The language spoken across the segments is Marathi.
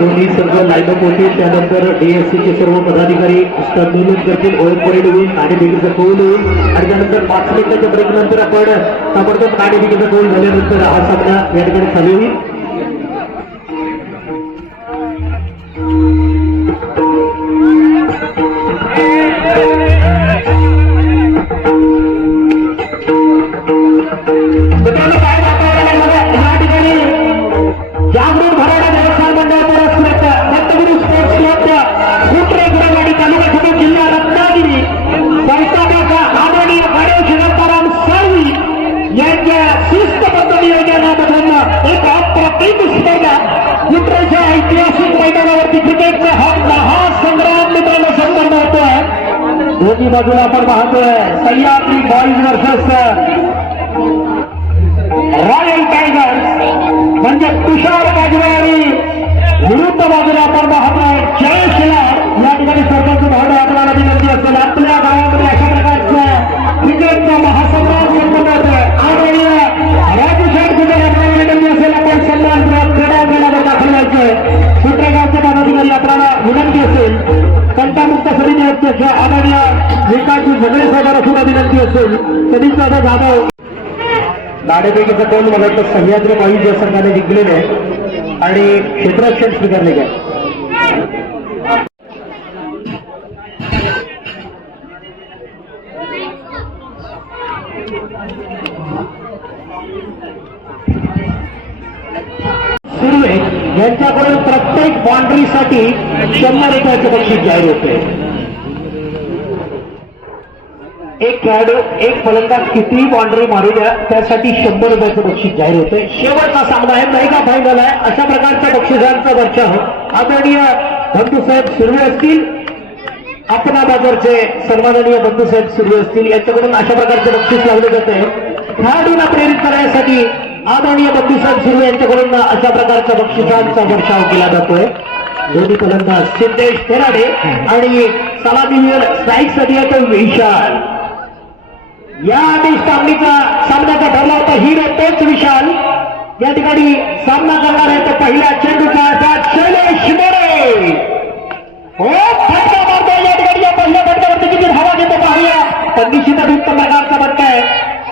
दोन्ही सर्व लाईनअप होते. त्यानंतर DSC चे सर्व पदाधिकारी नोंद करतील. ओळख परेड होईल, नाणेफेकीचा कौल होईल आणि त्यानंतर 5 मिनिटाच्या ब्रेक नंतर आपण ताबडतोब नाणेफेकीचा कौल झाल्यानंतर हा सामना या ठिकाणी चालू होईल. जागृत भराडा व्यवसाय मंडळ पुरस्कृत दत्तगुरु स्पोर्ट्स क्लबच्या सूत्रगुडवाडी तालुका सदर जिल्हा रत्नागिरी संस्थापक आदरणीय गणेश शांताराम साळवी यांच्या शिस्तबद्ध नियोजनामधून एक अप्रतिम स्पर्धा सूत्राच्या ऐतिहासिक मैदानावरती क्रिकेटचा हा महासंग्राम मित्रांनो संपन्न होतोय. दोन्ही बाजूला आपण पाहतोय Sahyadri boys versus royal tigers म्हणजे तुषार बाजवारी विरुद्ध बाजूला आपण पाहतोय जय शिलार. या ठिकाणी सरकारचं भावना आपल्याला विनंती असेल. आपल्या गावामध्ये अशा प्रकारचा क्रिकेटचा महासंग्राम संपन्न होतोय. आदरणीय राजूशेठ गुजर आपल्याला विनंती असेल आपण सन्मान क्रीडांगणावर दाखल व्हायचंय. सूत्रगावचे पदाधिकारी आपल्याला विनंती असेल. कंटामुक्त समिती अध्यक्ष आदरणीय विकासजी झगडे साहेबांना सुद्धा विनंती असेल. सदीप दादा जाधव नाणेफेकीचा कौल मला वाटतं सह्याद्री बॉईज या संघाने जिंकलेले आहे आणि क्षेत्ररक्षण स्वीकारले गेले. सुर्वे यांच्याकडून प्रत्येक बाउंड्रीसाठी 100 रुपयाचे बक्षीस जाहीर होते. एक खेळाडू एक फलंदाज कितीही बाउंड्री मारू द्या त्यासाठी 100 रुपयाचं बक्षीस जाहीर होते. शेवटचा सामना आहे, नाही का फायनल आहे. अशा प्रकारच्या बक्षिसांचा वर्षाव आदरणीय बंधूसाहेब सुर्वे असतील, आपणा बाजारचे सन्माननीय बंधूसाहेब सुर्वे असतील यांच्याकडून अशा प्रकारचे बक्षीस लावले जाते. खेळाडूंना प्रेरित करण्यासाठी आदरणीय बंधूसाहेब सुर्वे यांच्याकडून अशा प्रकारच्या बक्षिसांचा वर्षाव केला जातोय. दोन्ही फलंदाज सिद्धेश तेराडे आणि सलामीवीर स्ट्राईकसाठी येतो विशाल. या आधी सामन्याचा ठरला होता हिरो तोच विशाल. या ठिकाणी सामना करणार आहे तो पहिल्या चेंडूचा अर्थात शैलेश मोरे. हो फटका मारतो या ठिकाणी. या पहिल्या फटक्यावरती किती हवा घेतो पाहूया. पण निश्चितच उत्तम प्रकारचा फटका आहे.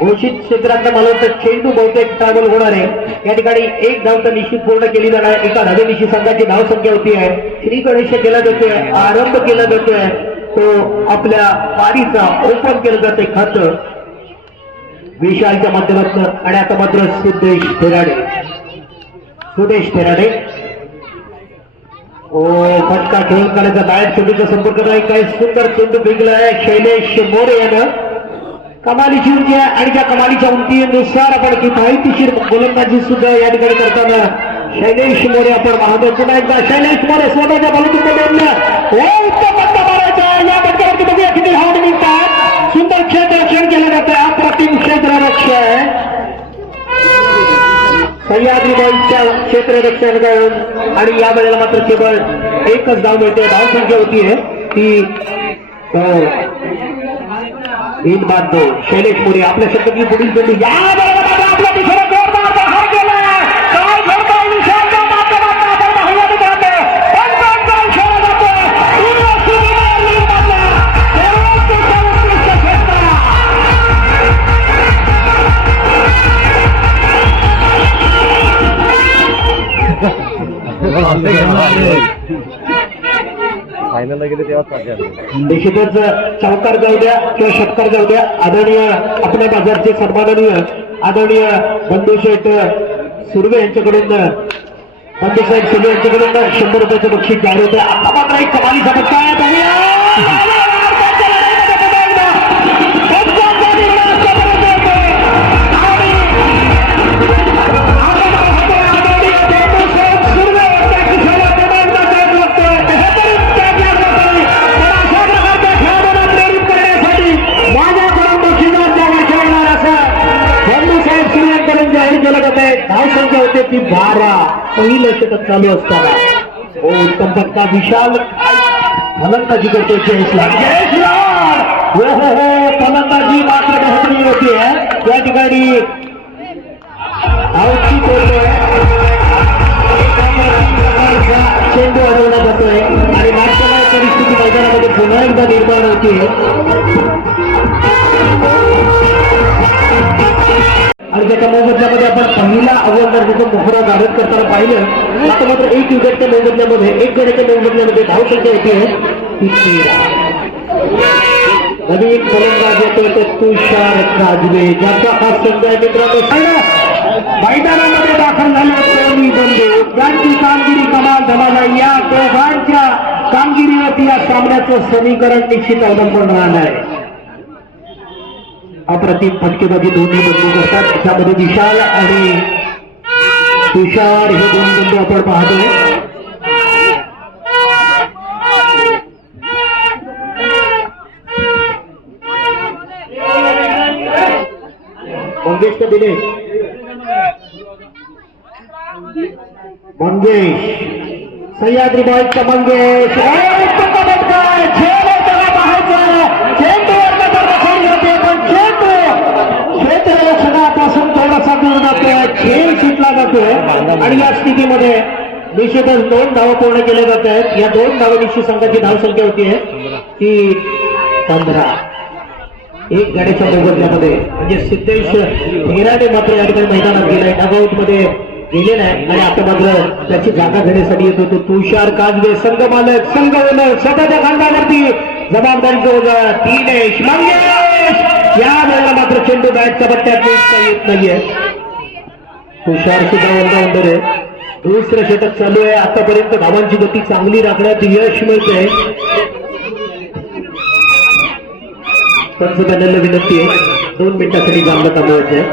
घोषित क्षेत्रात मला वाटतं चेंडू बहुतेक ट्रॅव्हल होणार आहे. या ठिकाणी एक धाव तर निश्चित पूर्ण केली जाणार आहे. एका धावेनिशी संघाची धाव संख्या होती आहे. श्री गणेश केला जातोय, आरंभ केला जातोय. तो आपल्या पारीचा ओपन केलं जाते खातं विशालच्या माध्यमातून. आणि आता मात्र सुदेश फेराडे ओ फटका खेळून काढायचा. डायरेक्ट चेंडूचा संपर्क नाही. काय सुंदर चेंडू फेकलाय शैलेश मोरे यानं. कमालीची उंची आहे आणि त्या कमालीच्या उंचीनुसार आपण किफायतशीर गोलंदाजी सुद्धा या ठिकाणी करताना शैलेश मोरे आपण पाहतो. पुन्हा एकदा शैलेश मोरे स्वतःच्या बॉलिंग उत्तम फटका मारायचा. या फटक्यावरती बघूया किती धाव निघतात. सुंदर क्षेत्ररक्षण केलं जातं. अप्रतिम क्षेत्ररक्षण सह्याद्री बॉईजच्या क्षेत्ररक्षण करून. आणि या वेळेला मात्र केवळ एकच धाव मिळते. धाव संख्या होती आहे ती 3-2. शैलेश मोरे आपल्या शतकी पुढील चेंडू या आपल्या दिशेला जोरदार बाहेर गेला. काय घडतंय विशालच्या माध्यमातून आपण पाहूया मित्रांनो. पण खेळला जातोय. फायनलला गेले तेव्हा निश्चितच चौकार जाऊ द्या किंवा षटकार जाऊ द्या. आदरणीय आपल्या बाजारचे सन्माननीय आदरणीय बंधूशेठ सुर्वे यांच्याकडून 100 रुपयाचं बक्षीस जाहीर होतं. आता मात्र एक कमालीचा फटका आहे. धावसंख्या होते ती 12. पहिलं षटक चालू असताना उत्तम फटका विशाल फलंदाजी करतो जयस्लाल. हो फलंदाजी मात्र बेहतरीन होती आहे त्या ठिकाणी. आउटची करतोय चेंडू अडवला जातोय आणि नाट्यमय परिस्थिती मैदानामध्ये पुन्हा एकदा निर्माण होतीये. आणि त्याच्या मोबदल्यामध्ये आपण पहिला अव्वलदर्जाचा मोहरा गाडत करताना पाहिलं. आता मात्र एक विकेटच्या मोबदल्यामध्ये एक गड्याच्या मोबदल्यामध्ये धावसंख्या येते ती 13. नवीन फलंदाज येतोय ते तुषार काजवे ज्याचा खास संघ आहे मित्रांनो. मैदानामध्ये दाखल झाले दोन्ही बंधू ज्यांची कामगिरी कमाल धमाल आहे. या दोघांच्या कामगिरीवरती या सामन्याचं समीकरण निश्चित अवलंबून राहणार आहे. अप्रतिम फटकेबाजी दोन्ही बंधू करतात. त्यामध्ये विशाल आणि तुषार हे दोन बंधू आपण पाहतोय. मंगेश दिनेश मंगेश सह्याद्री बॉयचा मंगेश क्षेत्रापासून थोडासा दूर जातोय. खेळ सुटला जातोय आणि या स्थितीमध्ये निश्चितच 2 धावा पूर्ण केले जात आहेत. या 2 धावांची संघाची धावसंख्या होती ती 15. एक गाड्याच्या मोबदल्यामध्ये म्हणजे सिद्धेश हेराने मात्र या ठिकाणी मैदानात गेलाय. डगआउट मध्ये गेलेला आहे आणि आता मात्र त्याची जागा घेण्यासाठी येतो तो तुषार काजवे. संघ मालक संघ ओनर स्वतःच्या खांद्यावरती जबाबदारीचं ओझं दिनेश मंगेश. या वेळेला मात्र चेंडू बॅटच्या बट्ट्यात येत नाहीये. तुषार सुद्धा ऑलराऊंडर आहे. दुसरं षटक चालू आहे. आतापर्यंत धावांची गती चांगली राखण्यात यश मिळतंय. पंचमंडळाला विनंती आहे 2 मिनिटांसाठी जाणं थांबवायचं आहे.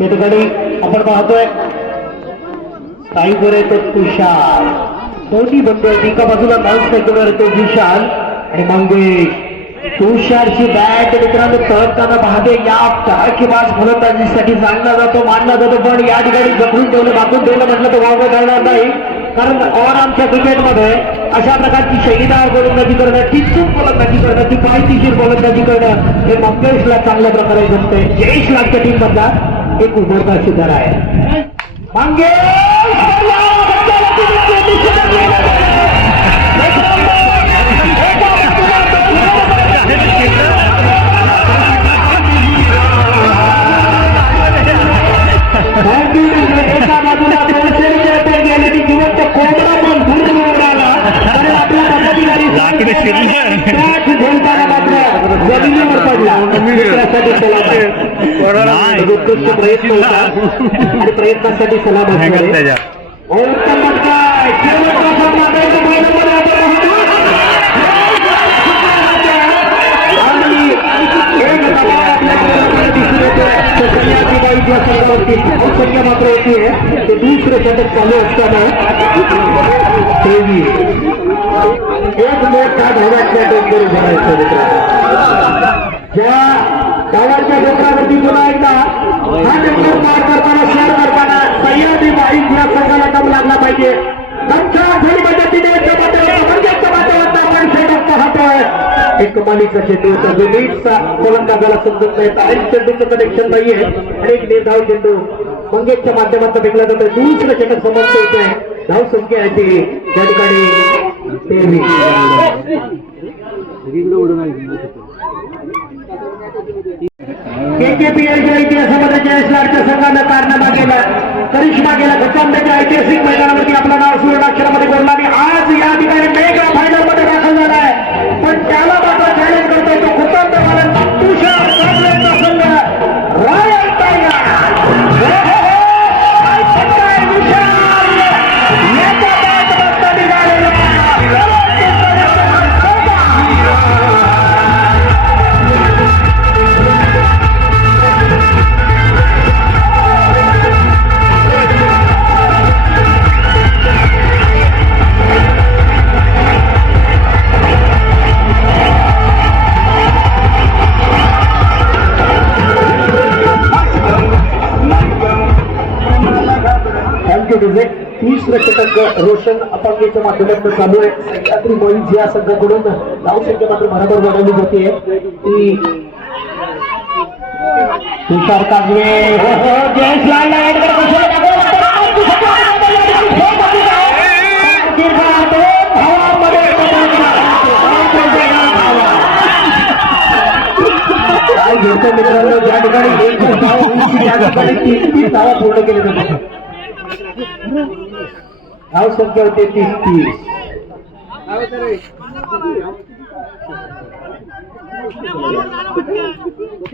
या ठिकाणी आपण पाहतोय साईवर येतो तुषार. दोन्ही बंधू आहेत. एका बाजूला डान्स फेकणार येतो विशाल आणि मंगेश. तुषारची बॅट मित्रांनो तळताना पाहते. या तळकेबाज फलंदाजीसाठी जाणला जातो मानला जातो पण या ठिकाणी जखून ठेवलं बाकून ठेवलं म्हटलं तर वावगं ठरणार नाही. कारण आमच्या क्रिकेटमध्ये अशा प्रकारची शैलीदार गोलंदाजी करणं टिचूक गोलंदाजी करणं ती पायतीशीर गोलंदाजी करणं हे मंगेशला चांगल्या प्रकारे जमतंय. जयेशलालच्या टीम मधला एक उभरता सितारा आहे एका बाजूला 200 रुपये गेले की जिवंत कोबरा पण पूर्ण उडाला आणि आपल्या पदाधिकारी झेलताना मात्र जमिनीवर पडला. त्यासाठी सलाम उत्कृष्ट प्रयत्न होता आणि प्रयत्नासाठी सलाम असणारे उत्तम फटका. शेवटचा सामना मैदानामध्ये आपण आणि एक दबाव आपल्याकडे दिसून येतोय. सह्याद्रीबाईच्या संघावरती धावसंख्या मात्र येते. ते दुसरं षटक चालू असताना 23 एक मोठा धावाच्या डोंगर उभारायचं मित्रांनो. ज्या धावाच्या डोंगरावरती पुन्हा एकदा हा डोंगर पार करताना शेअर करताना सह्याद्रीबाई या संघाला कम लागला पाहिजे. आपण षटक पाहतोय. एक कमालीचा चेंडू होता जो नीटचा गोलंदाजाला समजत नाही. आणि चेंडूचं कनेक्शन नाहीये आणि एक निर्धाव चेंडू मंगेशच्या माध्यमातून फेकला जातोय. दुसरं षटक समाप्त होतोय. धाव संख्या आहे ती त्या ठिकाणी 23. KKPLच्या इतिहासामध्ये जयस्लालच्या संघानं कारनामा केला करिश्मा केला. घटनांच्या ऐतिहासिक मैदानामध्ये आपलं नाव सुवर्णाक्षरामध्ये बोलला आणि आज या ठिकाणी मेगा फायनल मध्ये दाखल झाला आहे. पण त्याला मात्र चॅलेंज करतोय तो खुतांचा तुषार काजवेचा संघ रॉयल टायगर. नव्हे 30 षटक रोशन अपंगीच्या माध्यमातून चालू आहे. सह्याद्री बॉईज या संघाकडून धावसंख्या मात्र बरोबर वाढवली जाते ती तुषार काजवे जयेश लाल काय घेतो मित्रांनो, ज्या ठिकाणी एक धाव त्या ठिकाणी 30 धावा पूर्ण केली जाते. धाव संख्या होते 30.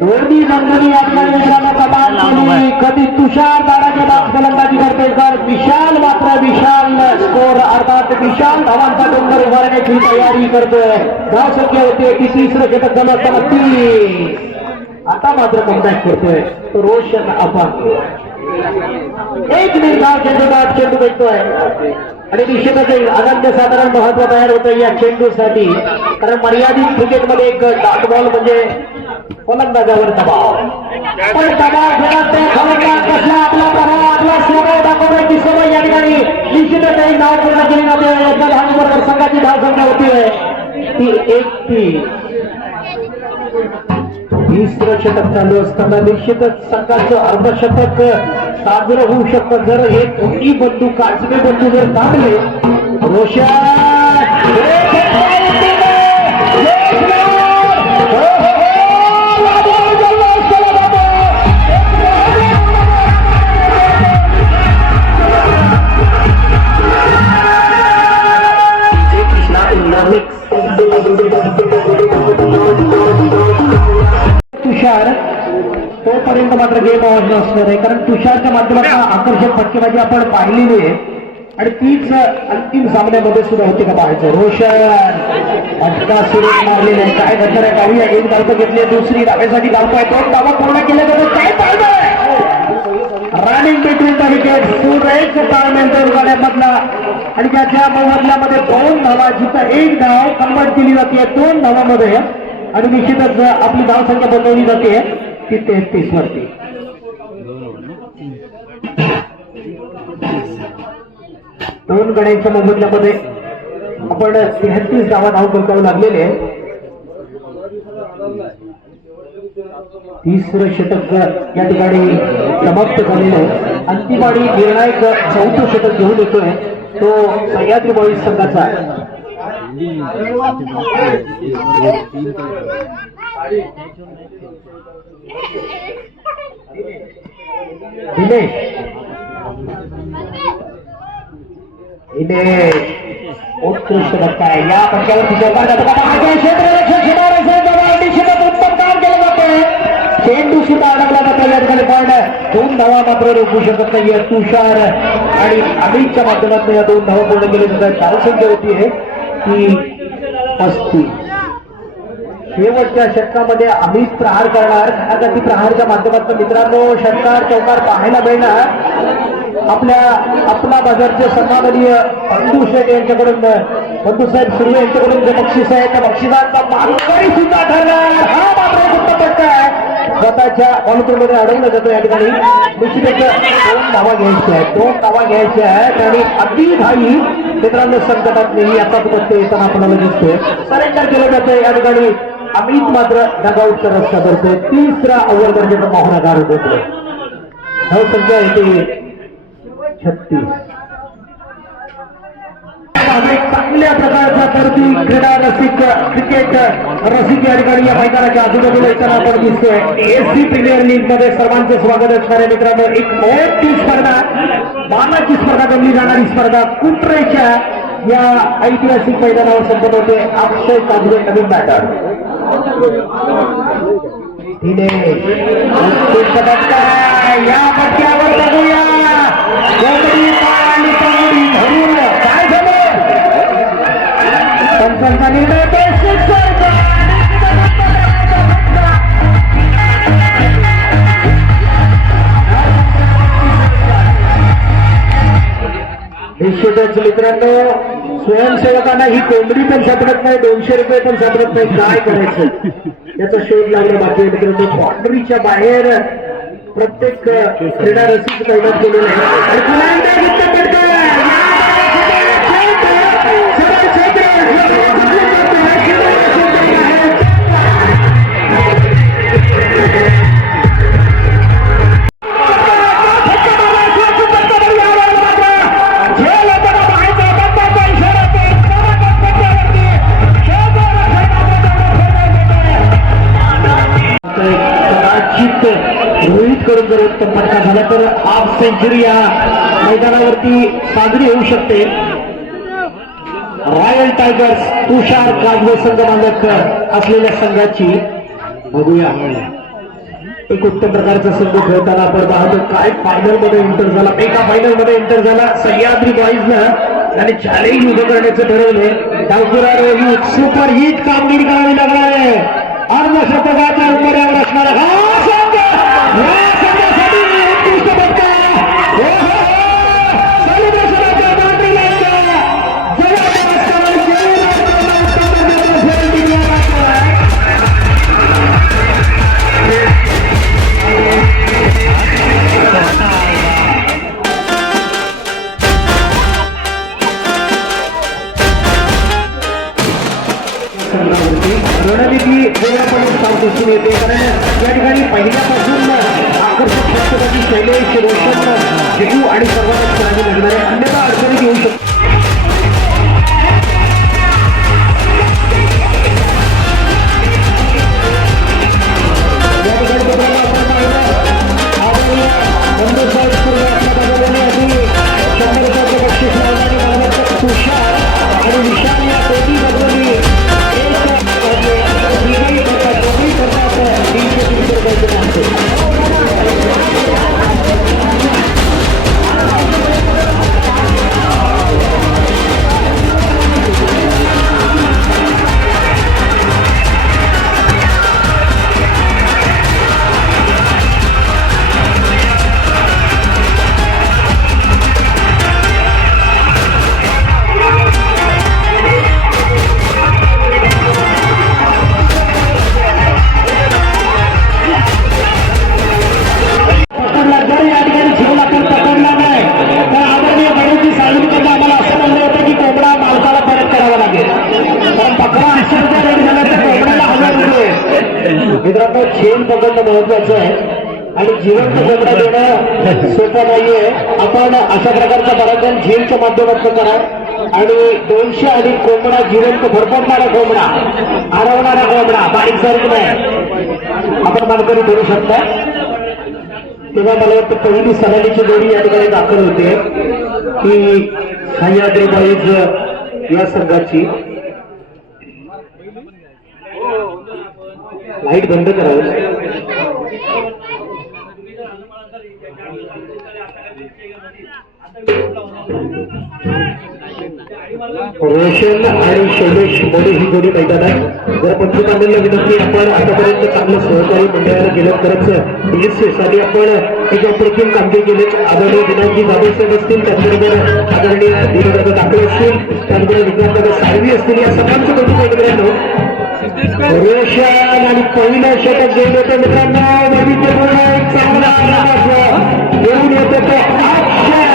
दोन्ही बंधनी आपल्या मित्रांनो कमाल केली. कधी तुषार दादाच्या बाद फलंदाजी करते तर विशाल मात्र विशाल स्कोर अर्थात विशाल धावांचा डोंगर उभारण्याची तयारी करतोय. धाव संख्या होते 30 षटक झालं असताना 30. आता मात्र कमबॅक करतोय तो रोशन अपंग. एक निर्धाव चेंडू भेटतोय आणि निश्चितच अनन्य साधारण महत्व तयार होतं या चेंडूसाठी. कारण मर्यादित क्रिकेटमध्ये एक डॉट बॉल म्हणजे फलंदाजावर दबाव, पण दबाव घेण्यात ते फलंदाज कसला आपला प्रभाव आपला स्वभाव दाखवण्याची सवय या ठिकाणी निश्चितच एक धाव पूर्ण केली जाते. एका धावबरोबर संघाची धाव संख्या होती ती 31. 30 षटक चालू असताना निश्चितच संघाचं अर्धशतक साजरं होऊ शकतं जर हे दोन्ही बंधू काचवे बंधू जर काढले. रोशन तुषार तोपर्यंत मात्र गेम आवाज असणार आहे. कारण तुषारच्या माध्यमातून आकर्षक फटकेबाजी आपण पाहिलेली आहे आणि तीच अंतिम सामन्यामध्ये सुद्धा होते का पाहायचं. रोशन फटका सुरू मारलेला आहे. काय घडणार आहे पाहूया. एक धाव घेतली, दुसरी धावेसाठी धावतोय. 2 धावा पूर्ण केल्या जातात. काय पाहिजे running between the wicket Suresh ताळमेंदर गाड्यामधला आणि त्याच्या मोबदल्यामध्ये 2 धावा जिथं 1 धाव कन्वर्ट केली जाते 2 धावामध्ये आणि निश्चितच आपली धाव संख्या बनवली जाते ती 33 वरती. दोन गड्यांच्या मोबदल्यामध्ये आपण 33 धावा धाव बलकावू लागलेले. 30 षटक या ठिकाणी समाप्त झालेलं आहे. अंतिम आणि निर्णायक 4थं षटक घेऊन येतोय तो सह्याद्री बॉईज संघाचा. दिनेश उत्कृष्ट धक्का आहे. या फटक्यावरती उत्तम काम केलं जातंय. चेंडू सुद्धा अडकला जातो या ठिकाणी पण 2 धावा मात्र रोखू शकत नाहीये तुषार आणि अमितच्या माध्यमातून या 2 धावा पूर्ण केल्या जातात. धावसंख्या होती आहे ती 35. शेवटच्या षटकामध्ये अमित प्रहार करणार. ती प्रहारच्या माध्यमातून मित्रांनो षटकार चौकार पाहायला मिळणार. आपला बाजारचे सन्माननीय बंधू शेठ यांच्याकडून बंधूसाहेब सुर्वे यांच्याकडून जे बक्षीस आहे त्या बक्षिसांचा मानकरी सुद्धा ठरणार. हा मात्र एक उत्तम फटका आहे. स्वतःच्या बॉलमध्ये अडवलं जातो या ठिकाणी. निश्चितच 2 धावा घ्यायच्या आहेत. 2 धावा घ्यायच्या आहेत आणि अति घाई मित्रांनो संकटात नेहमी आताच बसते येताना आपल्याला दिसतोय. सरेंडर केलं जातं या ठिकाणी. अमित मात्र डगआउटचा रस्ता करतोय. 3रा अव्वल दर्जाचा मोहनागार होतोय. धाव संख्या येते 36. चांगल्या प्रकारचा तरती क्रीडा रसिक क्रिकेट रसिक या ठिकाणी या मैदानाच्या आजूबाजूला येताना आपण दिसतोय. एससी प्रीमियर लीग मध्ये सर्वांचे स्वागत असणारे मित्रांनो एक मोठी स्पर्धा मानाची स्पर्धा गणली जाणारी स्पर्धा कुट्रेच्या या ऐतिहासिक मैदानावर संपन्न होते. अक्षय काजवे नवीन बॅटर. या पट्ट्यावर बघूया काय झालं पंचांचा निर्णय. निश्चितच मित्रांनो स्वयंसेवकांना ही कोंबडी पण सापडत नाही, 200 रुपये पण सापडत नाही. काय करायचं याचा शोध लागला. बाकी मित्रांनो बाउंड्रीच्या बाहेर प्रत्येक क्रीडा रसिक तैनात केलेला आहे. कदाचित रोहित कडून जर उत्तम फटका झाला तर हाफ सेंचुरी या मैदानावरती साजरी होऊ शकते. रॉयल टायगर्स तुषार काजवे संघ मालक असलेल्या संघाची बघूया. एक उत्तम प्रकारचा संघ खेळताना आपण पाहतो. काय फायनल मध्ये एंटर झाला, एका फायनल मध्ये एंटर झाला सह्याद्री बॉईजनं आणि चॅलेंज उभं करण्याचं ठरवले. डावखुरा रोहित सुपर हिट कामगिरी करावी लागणार आहे. अर्धशतकाच्या उंबऱ्यावर असणारा हा संघ या संघासाठी उत्कृष्ट फटका. सेलिब्रेशनच्या बाउंड्री लाईनच्या रणनीती पूर्णपणे साफ दिसून येते. कारण या ठिकाणी पहिल्यापासून आकर्षक षटकाची शैलेश रोशन जेजू आणि सर्वांनाच करावी लागणार आहे. अन्यथा अडचणीत येऊ शकतो. या ठिकाणी बघायला आपण पाहिलं आदरणीय बंधुसाहेब सुर्वे आपल्या बाजूने आधी 100 रुपयाचं बक्षीस लावणारी मालक तुषार आणि विशाल या दोन्ही बाजूनी मित्रांनो, चेन पकडणं महत्वाचं आहे आणि जिवंत कोंबडा देणं सोपं नाहीये. आपण अशा प्रकारचा पराक्रम झेलच्या माध्यमातून करा आणि 200 अधिक कोंबडा जिवंत भरपडणारा कोंबडा, हरवणारा कोंबडा, बारीक सारीक नाही आपण मानकरी करू शकता. तेव्हा मला वाटतं पहिली सलामीची जोडी या ठिकाणी दाखल होते की सह्याद्री बॉईज या संघाची. लाईट बंद करावं. रोशन आणि शैलेश मोरे ही जोडी मैदान आहे. जर पंचमांडलला विनंती, आपण आतापर्यंत चांगलं सहकारी मंडळाला गेलं तरच बीएसएसाठी आपण एक अप्रतिम कामगिरी केली. आदरणीय दिनांकी जाधव असतील, त्याचबरोबर आदरणीय दिनदादा दाखले असतील, त्याचबरोबर विक्रांतदादा साळवी असतील, या सर्वांचं कौतुक मित्रांनो. रोशन आणि पहिलं षटक घेऊन येतो मित्रांनो. वैविध्यपूर्ण एक चांगला घेऊन येतो तो अक्षय.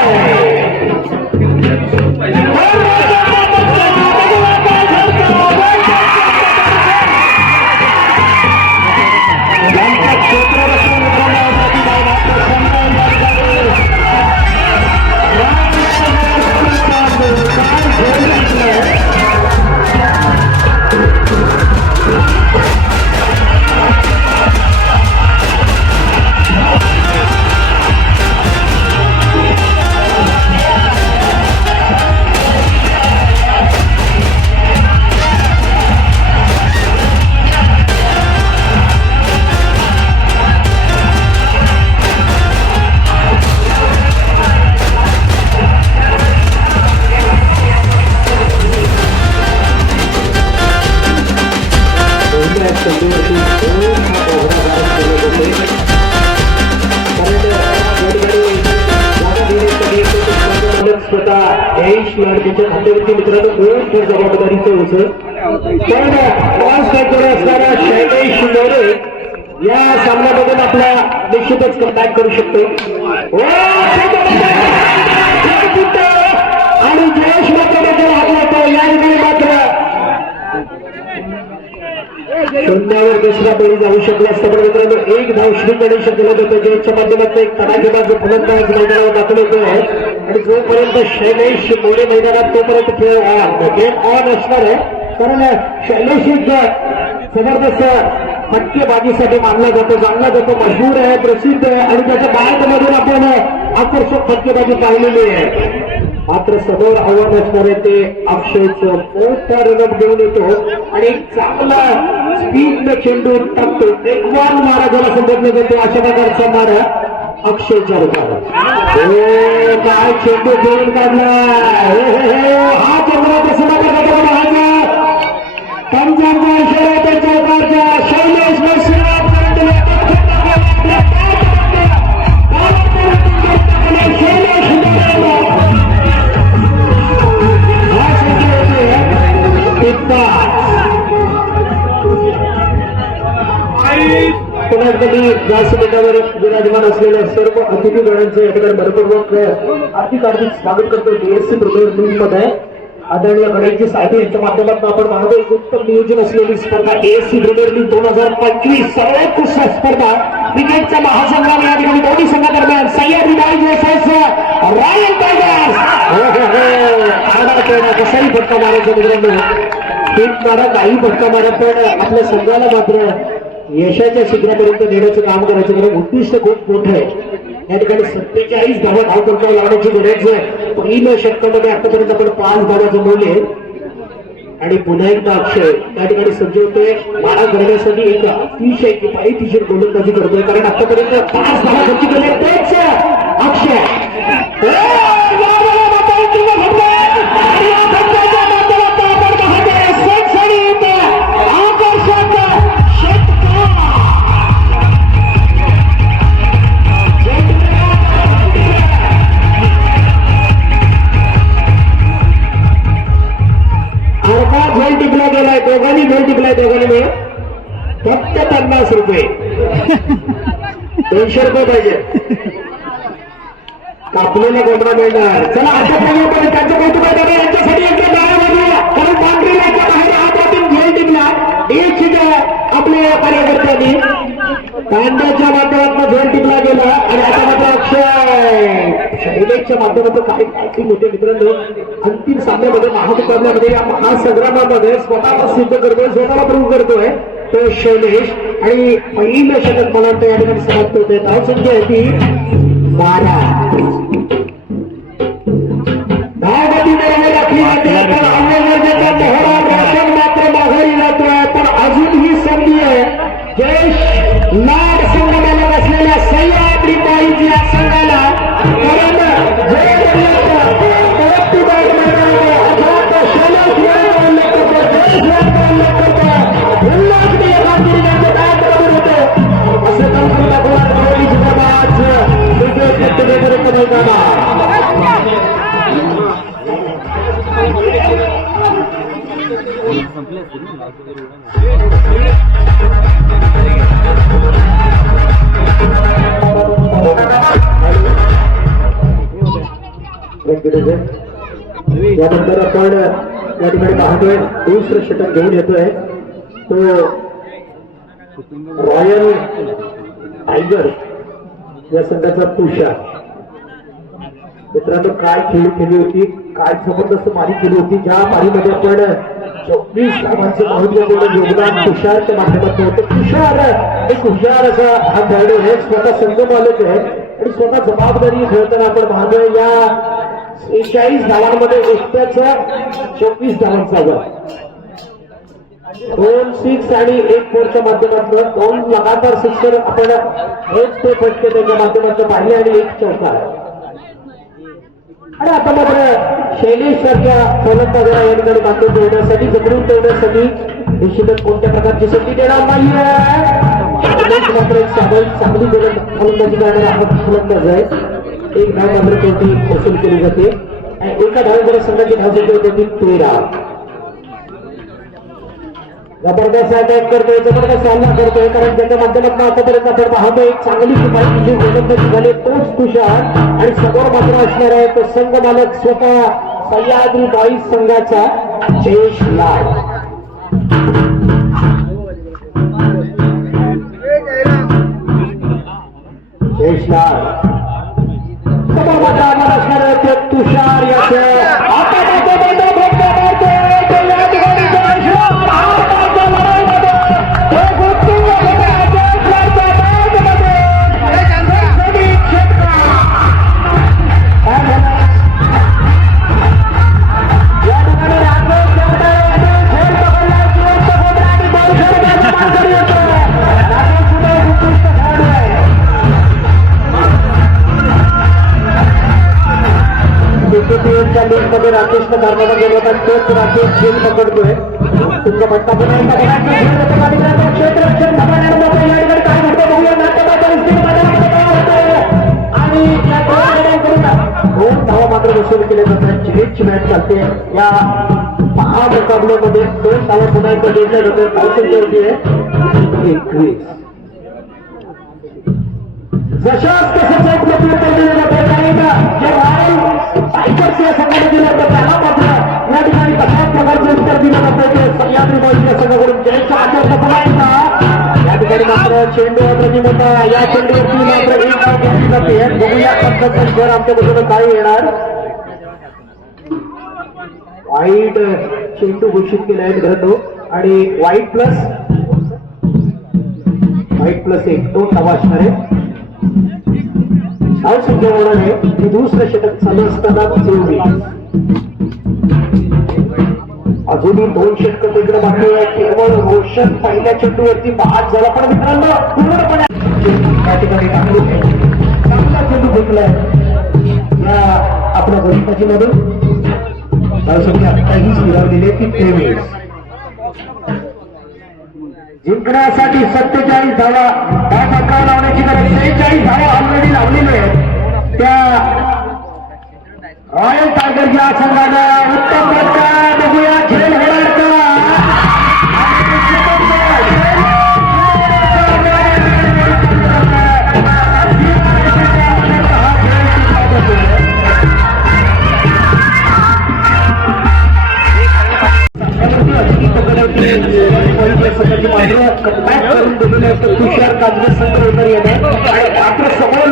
त्यांच्या खात्यावरती मित्रांनो खूप जबाबदारीचं होतं. पण टॉस करणारा असणारा शैलेश मोरे या सामन्यामधून आपला निश्चितच कमबॅक करू शकतो. आणि जयेश मात्र हात लागतो. या ठिकाणी मात्र शून्यावर दुसरा बळी जाऊ शकला असता. पण मित्रांनो एक धाव श्रीगणेश केलं होतं. जयेशच्या माध्यमातून एक तडाखेबाज फलंदाज मैदानावर दाखल होतोय आणि जोपर्यंत शैलेश मोरे मैदानात तोपर्यंत खेळ गेम ऑन असणार आहे. कारण शैलेश एक जबरदस्त फटकेबाजीसाठी मानला जातो, जाणला जातो, मशहूर आहे, प्रसिद्ध आहे आणि त्याच्या बाहेरमधून आपण आकर्षक फटकेबाजी पाहिलेली आहे. मात्र समोर आव्हान असणार आहे ते अक्षयचं. मोठा रनअप घेऊन येतो आणि चांगला स्पीड चेंडू टाकतो. एक वन मारा ज्याला संबोधलं जाते अशा प्रकारचा मारा अक्षयच्या रूपाने. काय चेंडू घेऊन काढला. हा चंद्रा पंजाबचा इशारा त्यांच्या प्रकारच्या शैलेश वैष्णव व्यासपीठावर विराजमान असलेल्या सर्व अतिथी गणांचे या ठिकाणी मनपूर्वक हार्दिक स्वागत करतो. डीएससी प्रीमियर लीग मध्ये आदरणीय गणेशजी साहेब यांच्या माध्यमातून आपण पाहतो एक उत्तम नियोजन असलेली स्पर्धा एएससी प्रीमियर लीग 2025 सर्वोत्कृष्ट स्पर्धा क्रिकेटचा महासंग्राम या ठिकाणी दोन्ही संघादरम्यान सह्याद्री वर्सेस रॉयल टायगर्स. कसाही फटका मारायचा मित्रांनो, एक मारा काही फटका मारा पण आपल्या संघाला मात्र यशाच्या शिखरापर्यंत नेण्याचं काम करायचं कारण उद्दिष्ट खूप मोठं आहे. या ठिकाणी 47 धावा धावपटकावर लावण्याची गरज आहे. पहिल्या षटकामध्ये आतापर्यंत आपण 5 धावा जमवले आणि पुन्हा एकदा अक्षय त्या ठिकाणी सज्ज होतोय मारा करण्यासाठी. एक अतिशय किफायतशीर गोलंदाजी करतोय कारण आतापर्यंत 5 धावा खर्च केले तेच अक्षय. दोघांनी गोल टिपलाय. दोघांनी मिळून फक्त 50 रुपये 200 रुपये पाहिजे. कापलेला कोंबडा मिळणार. चला आता त्यांचं कौतुक आहे यांच्यासाठी एकदा गाळा वाजवूया कारण बाउंड्री लाईनच्या बाहेर हातातून गोल टिपला. आपल्या कार्यकर्त्यांनी कांद्याच्या माध्यमातून झोल टिपला गेला आणि आता मात्र अक्षय शैलेशच्या माध्यमातून काही बॅटिंग होते मित्रांनो. अंतिम सामन्यामध्ये महामुकाबल्यामध्ये या महासंग्रामामध्ये स्वतःला सिद्ध करतोय, स्वतःला प्रूव्ह करतोय तो शैलेश. आणि पहिलं षटक मला वाटतं या ठिकाणी समाप्त होते. धावसंख्या आहे ती 12. धावगती बरोबर राखली जाते पण अव्यवस्थेचा मोहरा राशन मात्र माघारी जातोय. पण अजून ही संधी आहे जयेश लाड संघाला असलेल्या सह्याद्री बाईजी या संघाला कारण यानंतर आपण या ठिकाणी पाहतोय दुसरं षटक घेऊन येतोय तो रॉयल टायगर या संघाचा तुषार. मित्रांनो काय खेळी केली होती, काय जबरदस्त मारी केली होती. ज्या मारीमध्ये आपण 24 धावांचं महत्वपूर्ण योगदान तुषारच्या माध्यमातून होतं. तुषार एक हुशार असा हा खेळाडू आहे, स्वतः संघ मालक आहे आणि स्वतः जबाबदारी खेळताना आपण पाहतोय या 41 धावांमध्ये एकट्याचा 24 धावांचा गड, 2 6 आणि 1 4च्या माध्यमातून 2 लगातार सिक्सर आपण हेच ते फटके त्याच्या माध्यमातून पाहिले आणि 1 चौका. आणि आता मात्र शैलेश सारख्या फलंदाजाला या ठिकाणी बांधून ठेवण्यासाठी जबरून ठेवण्यासाठी निश्चितच कोणत्या प्रकारची संधी देणार नाहीये. मात्र एक चांगली फलंदाजी करणारा हा फलंदाज आहे. एक धाव मात्र कोणती वसूल केली जाते आणि एका धावेवर संघाची धाव होती 13. जबरदस्त अटॅक करतोय, जबरदस्त हल्ला करतोय कारण त्याच्या माध्यमातून आतापर्यंत आपण पाहतोय एक चांगली किफायतशीर गोलंदाजी झाली तोच तुषार आणि समोर मात्र असणार आहे तो संघ मालक स्वतः सह्याद्री बाईस संघाचा जयेश लाड. जयेश लाड समोर मात्र आम्हाला असणार आहे ते तुषार याचं आता या ठिकाणी मागच्या लीगमध्ये राकेशनं कारनामा केला होता तोच राकेश खेळ पकडतोय तुमचं म्हणता पुन्हा एकदा बघायचं खेळ होतं का मित्रांनो? क्षेत्ररक्षण धमाल मोठं या ठिकाणी काय घडतं बघूया. नाट्यमय परिस्थिती मैदानामध्ये काय होतंय आणि या खेळाडूंकडून 2 धावा मात्र वसूल केले जातात. जिरेची मॅच चालते या महामुकाबल्यामध्ये 2 धावा पुन्हा एकदा दिल्या जातात. धावसंख्या होती आहे 21. जशाच तसंच एक नेतृत्व दिलं जातं आणि जे रॉयल टायगर्स या संघाने दिलं होतं त्याला मात्र या ठिकाणी तशाच प्रकारचं उत्तर दिलं जातं ते सह्याद्री बॉईज या संघाकडून जयच्या आठवडा पुन्हा एकदा या ठिकाणी मात्र चेंडू प्रतिमता या चेंडूवरती मात्र एक धाव घेतली जाते. बघूया पद्धत जर आमच्या बाजूला काय येणार. वाईट चेंडू घोषित केले आहेत घरतो आणि वाईट प्लस 1 2 धावा असणार आहे. धाव संख्या होणार आहे की दुसरं षटक चालू असताना 24. अजूनही 2 षटकं तिकडे बाकी आहे. केवळ रोशन पहिल्या चेंडूवरती बाद झाला पण मित्रांनो पूर्णपणे त्या ठिकाणी टाकली चांगला चेंडू घेतलाय या आपल्या गोलंदाजीमधून. धाव संख्या आताही स्थिरावलेली आहे की 23. जिंकण्यासाठी 47 धावा त्या लावण्याची गरज. 46 धावा ऑलरेडी लावलेली आहे त्या रॉयल टायगर या संघानं. उत्तम प्रकार बघूया खेळ होणार का. तुषार काजवे संघ वगैरे येणार मात्र समोर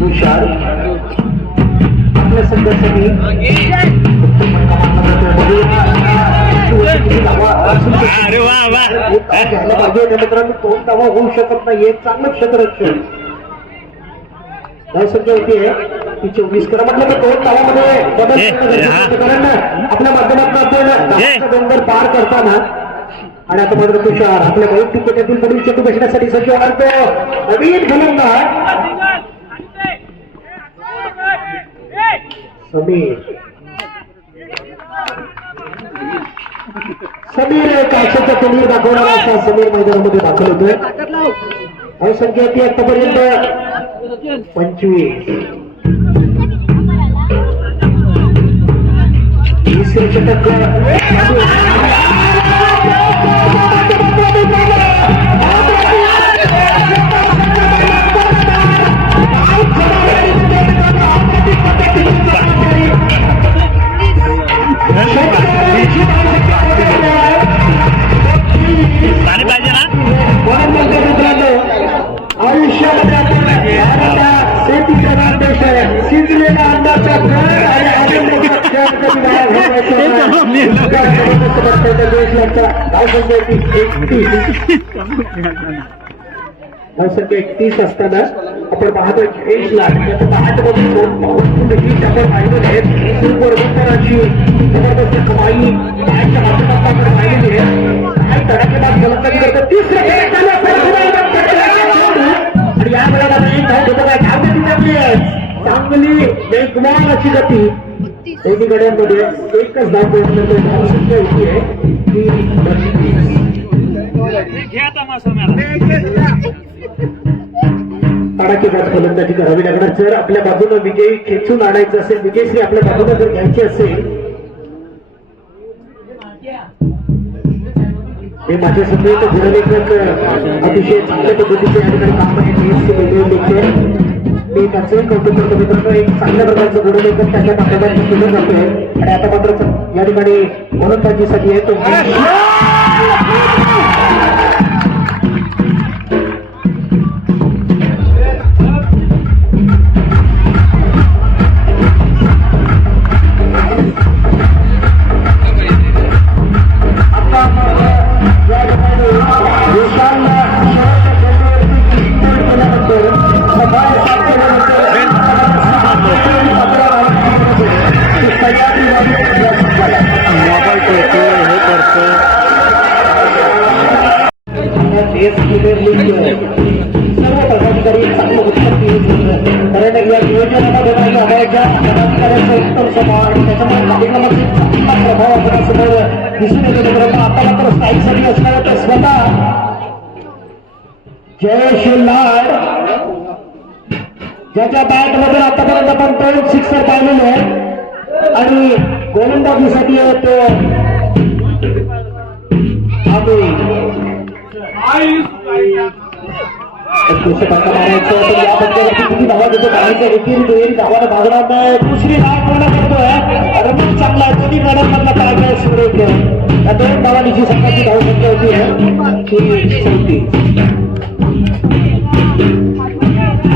तुषार आपल्या संघासाठी मित्रांनो 2 धावा होऊ शकत नाही. एक चांगलं क्षेत्ररक्षण धावसंख्या होती आहे ती 24. करा म्हटलं की 2 धावामध्ये बदल कारण आपल्या माध्यमातून आपण डोंगर पार करताना आणि आता मात्र तुषार आपल्या वैयक्तिक कोट्यातील पुढील चेंडू बसण्यासाठी सज्ज होणार तो नवीन गोलंदाज समीर काशाचा तुमीर दाखवणारा असा समीर मैदानामध्ये दाखल होतोय. धावसंख्या ती आतापर्यंत 25. तिसरे षटक आयुष्यामध्ये आपण शेतीचा देश आहे. शिजलेला अंदाचा धावसंख्या 31 असताना आपण पाहतोय खेळला आपण पाहिलेली आहेत. सुपरची जबरदस्त कमाई पायाच्या माध्यमातून आपण पाहिलेली आहे. काय तडाखेबाज गोलंदाजी करतो. तिसरं आणि या वेळेला चांगली वेगवान अशी गती दोन्ही गड्यांमध्ये. एकच धाव धावसंख्या होती आहे ती 32. तडाखेबाज गोलंदाजी करावी लागणार. जर आपल्या बाजूने विजयी खेचून आणायचं असेल, विजयश्री आपल्या बाजूने जर घ्यायची असेल हे माझ्या समोर गुणलेखक अतिशय चांगल्या पद्धतीचे या ठिकाणी काम आहे. मी त्याचंही कौतुक करतो मित्रांनो. एक चांगल्या प्रकारचं गुणलेखक त्याच्या माध्यमातून केलं जातोय आणि आता मात्र या ठिकाणी गोलंदाजीसाठी आहे तो एस प्रीमियर लीग सर्व पदाधिकारी चांगलं उत्तर दिलं कारण या नियोजनामध्ये काही अभयाच्या पदाधिकाऱ्यांचा उत्तर सभा आणि त्याच्यामुळे कार्यक्रमाचे चांगला प्रभाव आपल्यासमोर दिसून येतो मित्रांनो. आता मात्र स्थायीसाठी असणारा तर स्वतः जयेश लाड ज्याच्या बॅट मधून आतापर्यंत आपण 2 सिक्सर पाहिलेले आहे आणि गोलंदाजीसाठी तो किती धावा देतो गाडीच्या एकेरी दुहेरी धावाला भागणार नाही. दुसरी धाव पूर्ण करतोय रमण चांगला आहे. दोन्ही मॅडममधला काय सुरू होतो या 2 धावांची जी संघाची धाव संख्या होती ती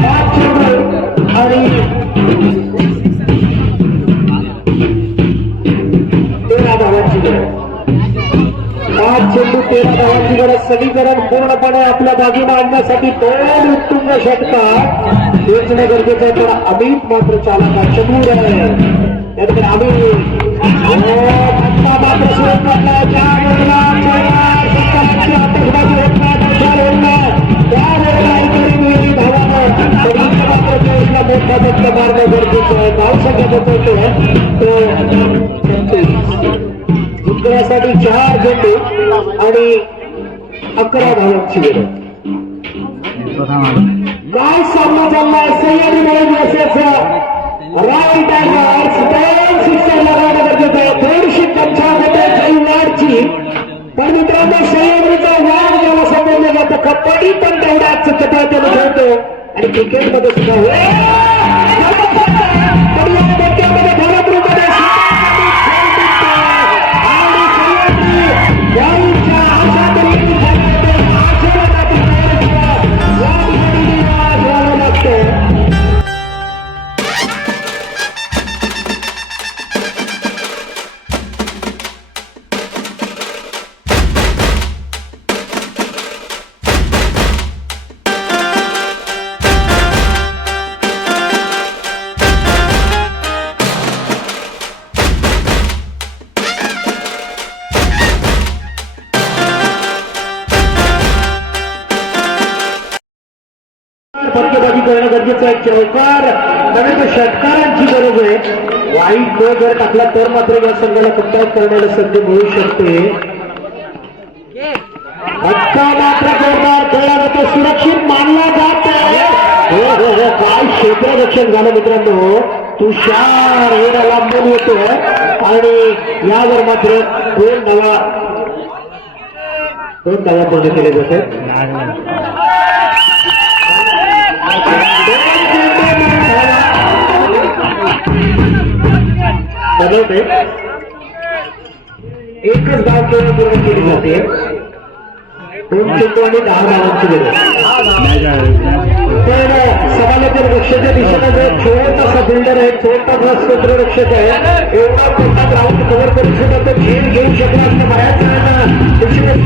34 आणि 13 धावांची गरज. 5 चेंडू 13 धावांची गरज. समीकरण पूर्णपणे आपल्या बाजूने आणण्यासाठी 2 उत्तुंग षटकार वेचणे गरजेचं आहे. तर अमित मात्र चालका चमूर आहे. त्यानंतर अमित मात्र सुरू करणार आतषबाजी होत नाही त्या वेळेला इकडे धावानं मात्र देशला मोठा मोठा मारणं गरजेचं आहे. धाव संख्या बदलतोय तो जिंकण्यासाठी 4 चेंडू आणि 11 धावांची गरज. काय सामना चाललाय सह्याद्री मिळून रॉयल टायगर्स 2 सिक्सर लगावणं गरजेचं आहे. थोडीशी कक्षा होते काही वाढची पण मित्रांनो सह्याद्रीचा वाढ ज्याला समजलं जातं कबड्डी पण तेवढ्याच चपळतेने खेळतो आणि क्रिकेटमध्ये सुद्धा फटकेबाजी करणं गरजेचं आहे. चौकार नव्हे तर षटकारांची गरज आहे. वाईट न जर टाकला तर मात्र या संघाला कमबॅक करण्याला संधी मिळू शकते. धक्का मात्र जोरदार खेळला जातो. सुरक्षित मानला जात आहे. हो काय क्षेत्ररक्षण झालं मित्रांनो. तुषार हे लांबून येतोय आणि यावर मात्र 2 धावा पूर्ण केले जाते. एकच धाव केवळ पूर्ण केली जाते. 2 चेंडू आणि 10 धावांची गरज. पण समाजातील रक्षेच्या दिशेनं जो छोटासा बिल्डर आहे छोटासा क्षेत्ररक्षक आहे एवढा मोठा ग्राउंड कव्हर करू शकतो खेळ घेऊ शकला असं बऱ्याच जणांना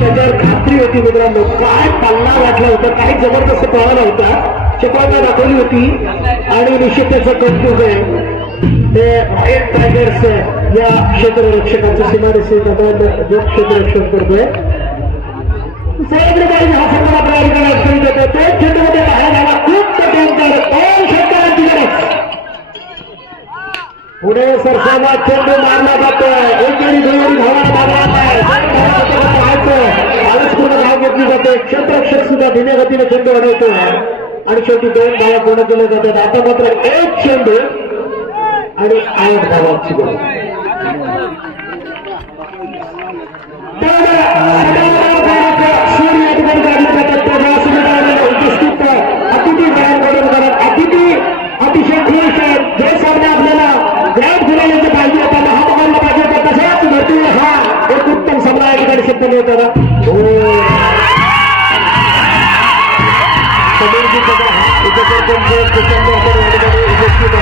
त्याच्यावर खात्री होती मित्रांनो. काय पल्ला वाटला होता काही जबरदस्त पळाला होता. चपळता दाखवली होती आणि निश्चित त्याचं कौतुक आहे. ते रॉयल टायगर्स या क्षेत्ररक्षकांचं सीमारेषेत जो क्षेत्ररक्षण करतोय सह्याद्रीबाई हा संघ आपल्या ठिकाणी अडचणी देतो. 2 चेंडूमध्ये बाहेर आला खूप त्यानंतर 2 षटकारांची गरज. पुढे सरसावा चेंडू मारला जातोय. एकेरी दुहेरी धावांना मारला आलच पूर्ण धाव घेतली जाते. क्षेत्ररक्षक सुद्धा धीम्या गतीने चेंडू अडवतोय आणि शेवटी 2 धावा पूर्ण केल्या जातात. आता मात्र 1 चेंडू आणि 8 धावांची गरज. उपस्थित अतिथी अतिशय खुश आहेत. जे सामने आपल्याला ग्रँड फिनालेचे पाहिजे त्यांना हा बघायला पाहिजे तर तशाच भरती हा एक उत्तम सामना या ठिकाणी शक्य होता. समीरजी उपस्थित